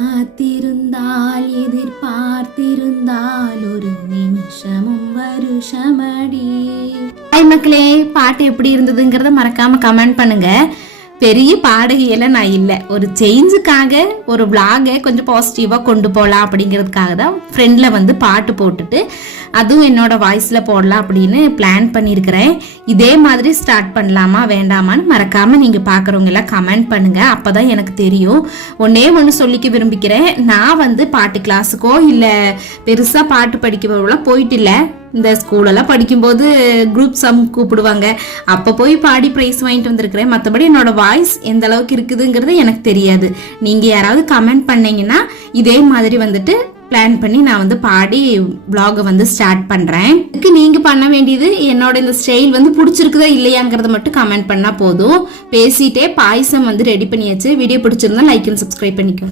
காத்திருந்தால் எதிர்பார்த்திருந்தால் ஒரு நிமிஷமும் வருஷமடி. ஹாய் மக்களே, பாட்டு எப்படி இருந்ததுங்கிறத மறக்காம கமெண்ட் பண்ணுங்க. பெரிய பாடகையெல்லாம் நான் இல்லை, ஒரு சேஞ்சுக்காக ஒரு விளாகை கொஞ்சம் பாசிட்டிவாக கொண்டு போகலாம் அப்படிங்கிறதுக்காக தான் ஃப்ரெண்டில் வந்து பாட்டு போட்டுட்டு அதுவும் என்னோட வாய்ஸில் போடலாம் அப்படின்னு பிளான் பண்ணியிருக்கிறேன். இதே மாதிரி ஸ்டார்ட் பண்ணலாமா வேண்டாமான்னு மறக்காமல் நீங்கள் பார்க்குறவங்க எல்லாம் கமெண்ட் பண்ணுங்கள். அப்போ தான் எனக்கு தெரியும். ஒன்று சொல்லிக்க விரும்பிக்கிறேன், நான் வந்து பாட்டு கிளாஸுக்கோ இல்லை பெருசாக பாட்டு படிக்கிறவங்களாம் போயிட்டு இல்லை. இந்த ஸ்கூலெல்லாம் படிக்கும்போது குரூப் சம் கூப்பிடுவாங்க, அப்போ போய் பாடி ப்ரைஸ் வாங்கிட்டு வந்திருக்கிறேன். மற்றபடி என்னோட வாய்ஸ் எந்த அளவுக்கு இருக்குதுங்கிறது எனக்கு தெரியாது. நீங்கள் யாராவது கமெண்ட் பண்ணீங்கன்னா இதே மாதிரி வந்துட்டு பிளான் பண்ணி நான் வந்து பாடி vlog வந்து ஸ்டார்ட் பண்ணுறேன். இதுக்கு நீங்கள் பண்ண வேண்டியது என்னோட இந்த ஸ்டைல் வந்து பிடிச்சிருக்குதா இல்லையாங்கிறத மட்டும் கமெண்ட் பண்ணால் போதும். பேசிட்டே பாயசம் வந்து ரெடி பண்ணியாச்சு. வீடியோ பிடிச்சிருந்தா லைக் அண்ட் சப்ஸ்கிரைப் பண்ணிக்கோ.